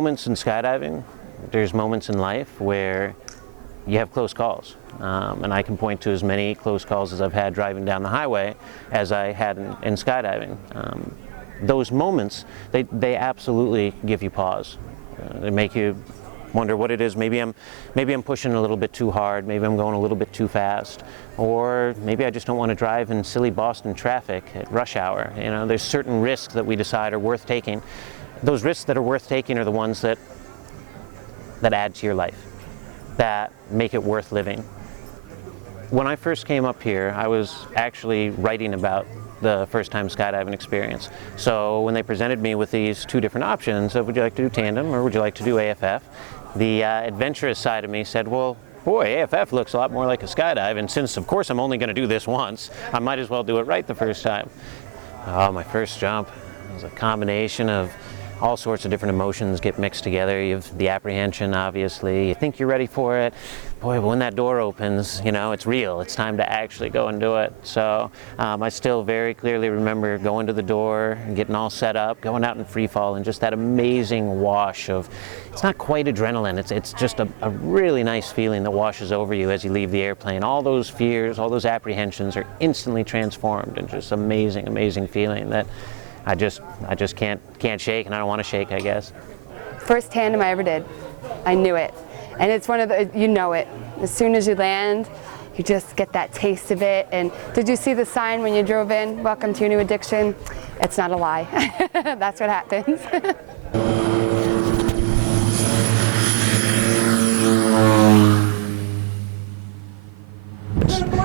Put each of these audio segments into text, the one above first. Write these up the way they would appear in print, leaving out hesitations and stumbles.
moments in skydiving, there's moments in life where you have close calls. And I can point to as many close calls as I've had driving down the highway as I had in skydiving. Those moments, they absolutely give you pause. They make you wonder what it is. Maybe I'm pushing a little bit too hard. Maybe I'm going a little bit too fast, or maybe I just don't want to drive in silly Boston traffic at rush hour. You know, there's certain risks that we decide are worth taking. Those risks that are worth taking are the ones that add to your life, that make it worth living. When I first came up here, I was actually writing about the first time skydiving experience. So when they presented me with these two different options of would you like to do tandem or would you like to do AFF, the adventurous side of me said, well, boy, AFF looks a lot more like a skydive, and since of course I'm only going to do this once, I might as well do it right the first time. Oh, my first jump was a combination of all sorts of different emotions get mixed together. You have the apprehension, obviously. You think you're ready for it. Boy, but when that door opens, you know, it's real. It's time to actually go and do it. So I still very clearly remember going to the door and getting all set up, going out in free fall, and just that amazing wash of, it's not quite adrenaline, it's just a really nice feeling that washes over you as you leave the airplane. All those fears, all those apprehensions are instantly transformed into just amazing, amazing feeling that I just can't shake, and I don't want to shake, I guess. First tandem I ever did. I knew it. And it's one of the, you know it. As soon as you land, you just get that taste of it. And did you see the sign when you drove in, welcome to your new addiction? It's not a lie. That's what happens.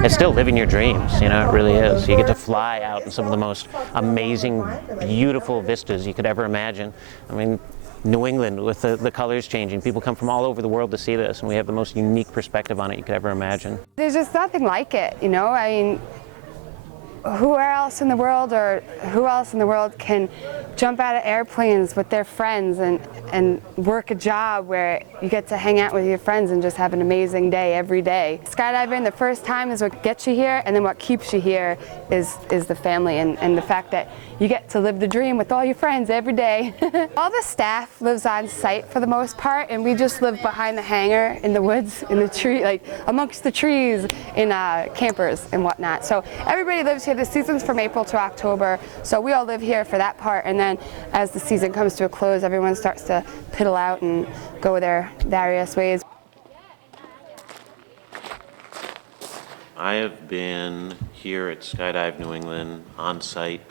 It's still living your dreams, you know, it really is. You get to fly out in some of the most amazing, beautiful vistas you could ever imagine. I mean, New England with the colors changing. People come from all over the world to see this, and we have the most unique perspective on it you could ever imagine. There's just nothing like it, you know. I mean, who else in the world can jump out of airplanes with their friends and work a job where you get to hang out with your friends and just have an amazing day every day. Skydiving the first time is what gets you here, and then what keeps you here is the family and the fact that you get to live the dream with all your friends every day. All the staff lives on site for the most part, and we just live behind the hangar in the woods, in the tree, like amongst the trees, in campers and whatnot. So everybody lives here. The season's from April to October, so we all live here for that part, and then as the season comes to a close, everyone starts to piddle out and go their various ways. I have been here at Skydive New England on site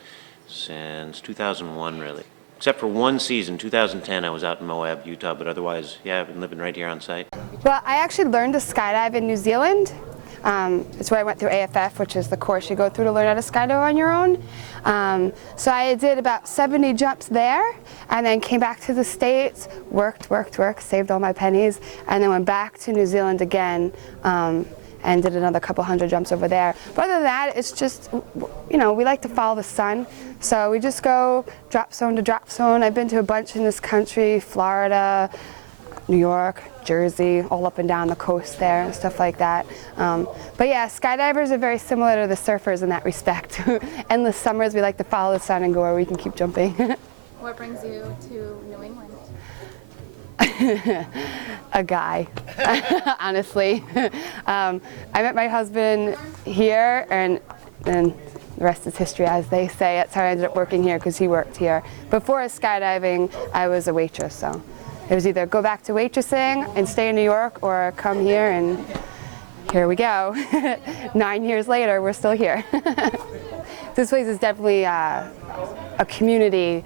since 2001, really. Except for one season, 2010, I was out in Moab, Utah, but otherwise, yeah, I've been living right here on site. Well, I actually learned to skydive in New Zealand. It's where I went through AFF, which is the course you go through to learn how to skydive on your own. So I did about 70 jumps there, and then came back to the States, worked, saved all my pennies, and then went back to New Zealand again, and did another couple hundred jumps over there. But other than that, it's just, you know, we like to follow the sun. So we just go drop zone to drop zone. I've been to a bunch in this country, Florida, New York, Jersey, all up and down the coast there and stuff like that. But yeah, skydivers are very similar to the surfers in that respect. Endless summers, we like to follow the sun and go where we can keep jumping. What brings you to New England? A guy, honestly. I met my husband here, and the rest is history, as they say. That's how I ended up working here, because he worked here. Before skydiving, I was a waitress, so it was either go back to waitressing and stay in New York, or come here, and here we go. 9 years later, we're still here. This place is definitely a community.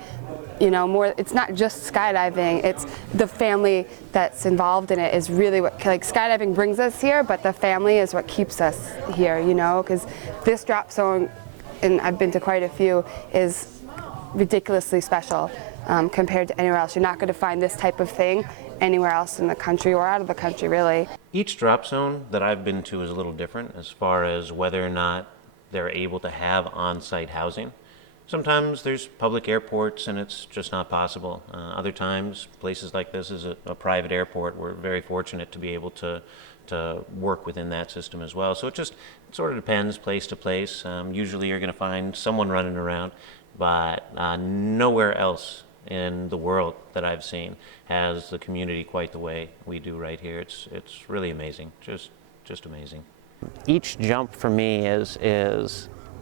You know, more, it's not just skydiving, it's the family that's involved in it is really what, like, skydiving brings us here, but the family is what keeps us here, you know, because this drop zone, and I've been to quite a few, is ridiculously special compared to anywhere else. You're not going to find this type of thing anywhere else in the country or out of the country, really. Each drop zone that I've been to is a little different as far as whether or not they're able to have on-site housing. Sometimes there's public airports and it's just not possible. Other times, places like this is a private airport. We're very fortunate to be able to work within that system as well. So it sort of depends place to place. Usually you're going to find someone running around, but nowhere else in the world that I've seen has the community quite the way we do right here. It's really amazing, just amazing. Each jump for me is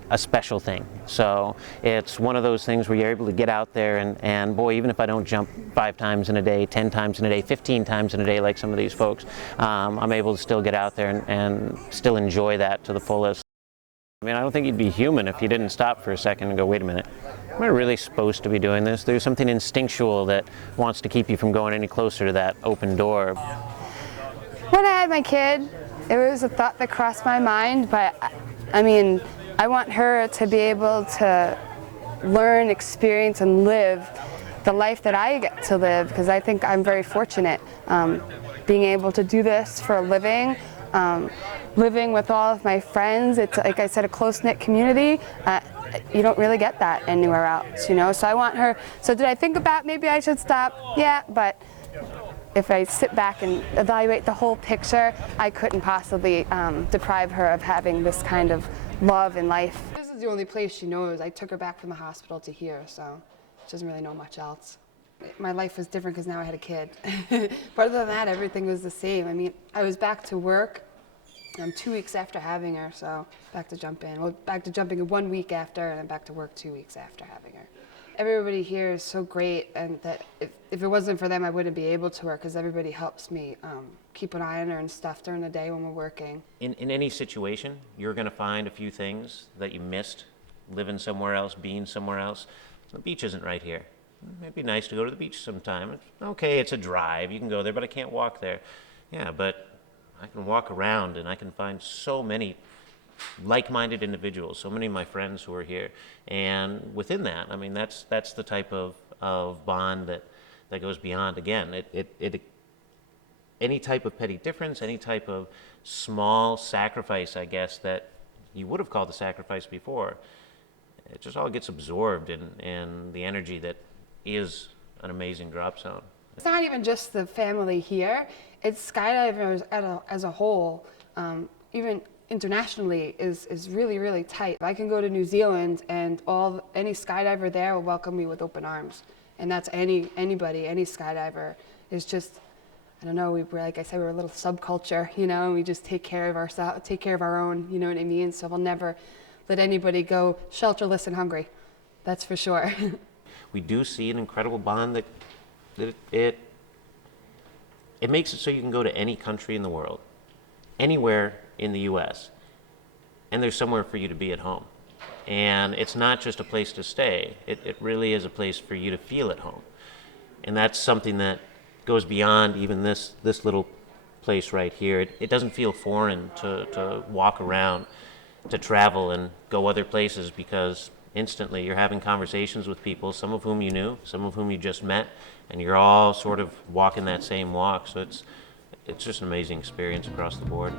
a special thing. So it's one of those things where you're able to get out there and boy, even if I don't jump 5 times in a day, 10 times in a day, 15 times in a day like some of these folks, I'm able to still get out there and still enjoy that to the fullest. I mean, I don't think you'd be human if you didn't stop for a second and go, wait a minute, am I really supposed to be doing this? There's something instinctual that wants to keep you from going any closer to that open door. When I had my kid, it was a thought that crossed my mind, but I mean, I want her to be able to learn, experience, and live the life that I get to live, because I think I'm very fortunate being able to do this for a living, living with all of my friends. It's, like I said, a close-knit community. You don't really get that anywhere else, you know? So I want her, so did I think about maybe I should stop? Yeah, but if I sit back and evaluate the whole picture, I couldn't possibly deprive her of having this kind of love in life. This is the only place she knows. I took her back from the hospital to here, so she doesn't really know much else. My life was different because now I had a kid. But other than that, everything was the same. I mean, I was back to work 2 weeks after having her, so back to jumping. Well, back to jumping 1 week after, and then back to work 2 weeks after having her. Everybody here is so great, and that if it wasn't for them, I wouldn't be able to work, because everybody helps me keep an eye on her and stuff during the day when we're working. In any situation, you're going to find a few things that you missed living somewhere else, being somewhere else. The beach isn't right here. It'd be nice to go to the beach sometime. Okay, it's a drive. You can go there, but I can't walk there. Yeah, but I can walk around and I can find so many like-minded individuals, so many of my friends who are here. And within that, I mean, that's the type of bond that goes beyond. Again, any type of petty difference, any type of small sacrifice, I guess, that you would have called a sacrifice before, it just all gets absorbed in the energy that is an amazing drop zone. It's not even just the family here, it's skydivers as a whole, even internationally is really, really tight. I can go to New Zealand and any skydiver there will welcome me with open arms. And that's anybody, any skydiver. Is just, I don't know, we're, like I said, we're a little subculture, you know, we just take care of ourselves, take care of our own, you know what I mean? So we'll never let anybody go shelterless and hungry, that's for sure. We do see an incredible bond that it makes it so you can go to any country in the world, anywhere in the U.S., and there's somewhere for you to be at home. And it's not just a place to stay, it really is a place for you to feel at home. And that's something that goes beyond even this little place right here. It doesn't feel foreign to walk around, to travel and go other places, because instantly you're having conversations with people, some of whom you knew, some of whom you just met, and you're all sort of walking that same walk. So it's just an amazing experience across the board.